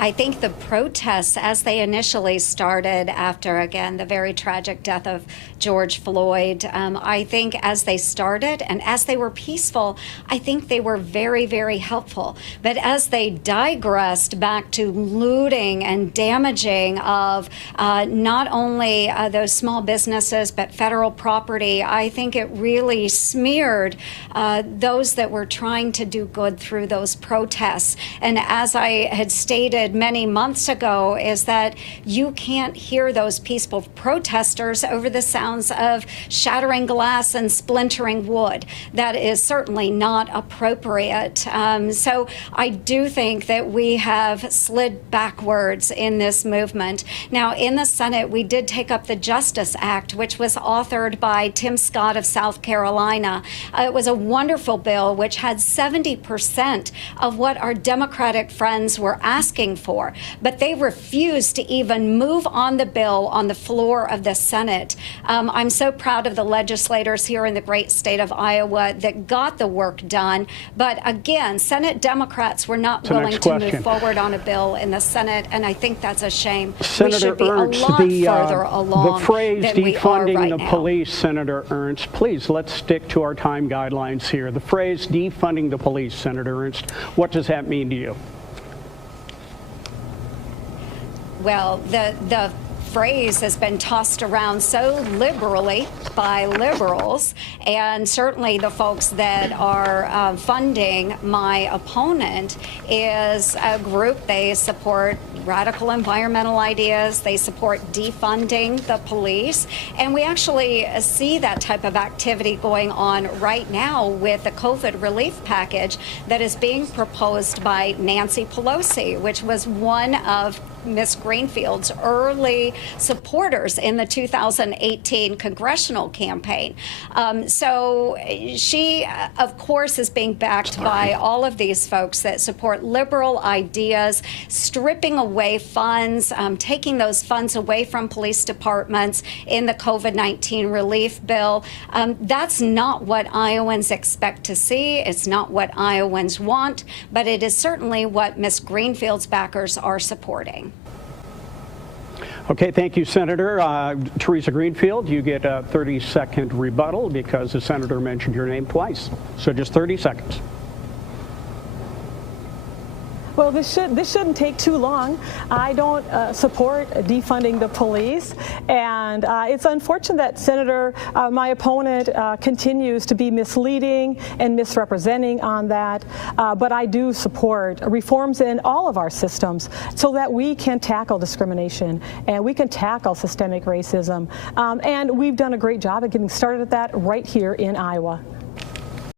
I think the protests, as they initially started after, again, the very tragic death of George Floyd, I think as they started and as they were peaceful, I think they were very, very helpful. But as they digressed back to looting and damaging of not only those small businesses, but federal property, I think it really smeared those that were trying to do good through those protests. And as I had stated many months ago, is that you can't hear those peaceful protesters over the sounds of shattering glass and splintering wood. That is certainly not appropriate. So I do think that we have slid backwards in this movement. Now, in the Senate, we did take up the Justice Act, which was authored by Tim Scott of South Carolina. It was a wonderful bill which had 70% of what our Democratic friends were asking for, but they refused to even move on the bill on the floor of the Senate. I'm so proud of the legislators here in the great state of Iowa that got the work done. But again, Senate Democrats were not willing to move forward on a bill in the Senate, and I think that's a shame. Senator we should be Ernst, a lot further along the phrase than we are defunding right the now. police, Senator Ernst, please let's stick to our time guidelines here. The phrase defunding the police, Senator Ernst, what does that mean to you? Well, the phrase has been tossed around so liberally by liberals, and certainly the folks that are funding my opponent is a group. They support radical environmental ideas. They support defunding the police. And we actually see that type of activity going on right now with the COVID relief package that is being proposed by Nancy Pelosi, which was one of Ms. Greenfield's early supporters in the 2018 congressional campaign. So she, of course, is being backed by all of these folks that support liberal ideas, stripping away funds, taking those funds away from police departments in the COVID-19 relief bill. That's not what Iowans expect to see. It's not what Iowans want, but it is certainly what Ms. Greenfield's backers are supporting. Okay, thank you, Senator. Theresa Greenfield, you get a 30-second rebuttal because the senator mentioned your name twice. So just 30 seconds. Well, this shouldn't take too long. I don't support defunding the police, and it's unfortunate that Senator, my opponent, continues to be misleading and misrepresenting on that. But I do support reforms in all of our systems so that we can tackle discrimination and we can tackle systemic racism. And we've done a great job at getting started at that right here in Iowa.